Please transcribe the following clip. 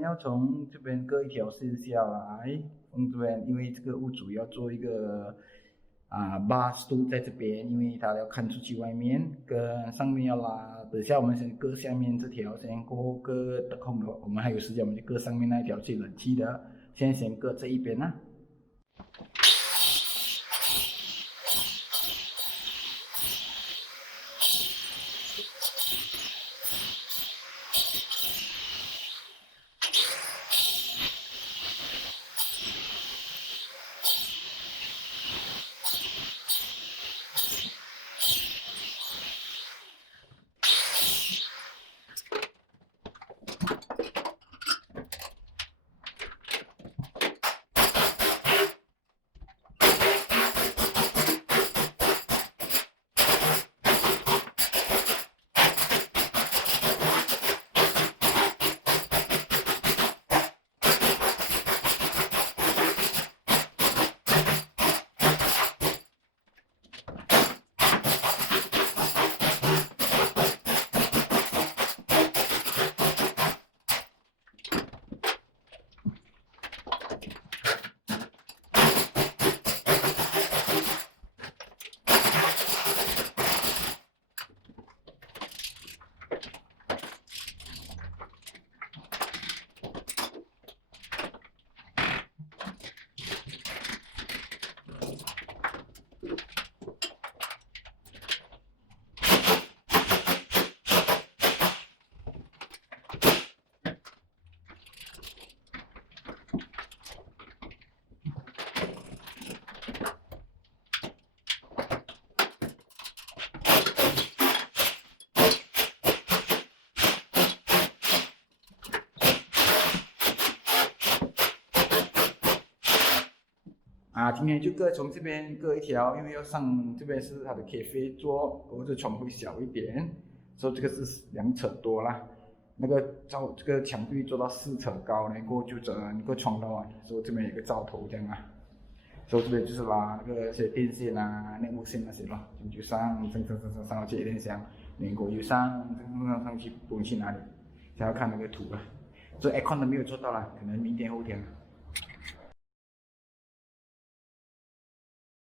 要从这边割一条线下来，从这边，因为这个屋主要做一个bar stool 在这边，因为他要看出去外面，跟上面要拉。等下我们先割下面这条线，过后割的空的，我们还有时间，我们就割上面那一条去冷气的。先割这一边啦。今天就从这边割一条，因为要上这边是它的 cafe 桌，我这窗会小一点，所以这个是2尺多啦。那个这个墙壁做到4尺高，然后就整个窗到完，所以这边有个灶头这样啊。所以这边就是拉那个些电线内幕线那些咯，就上到这电箱，然后又上去不去哪里，才要看那个图了。所以 aircon 都没有做到啦，可能明天后天。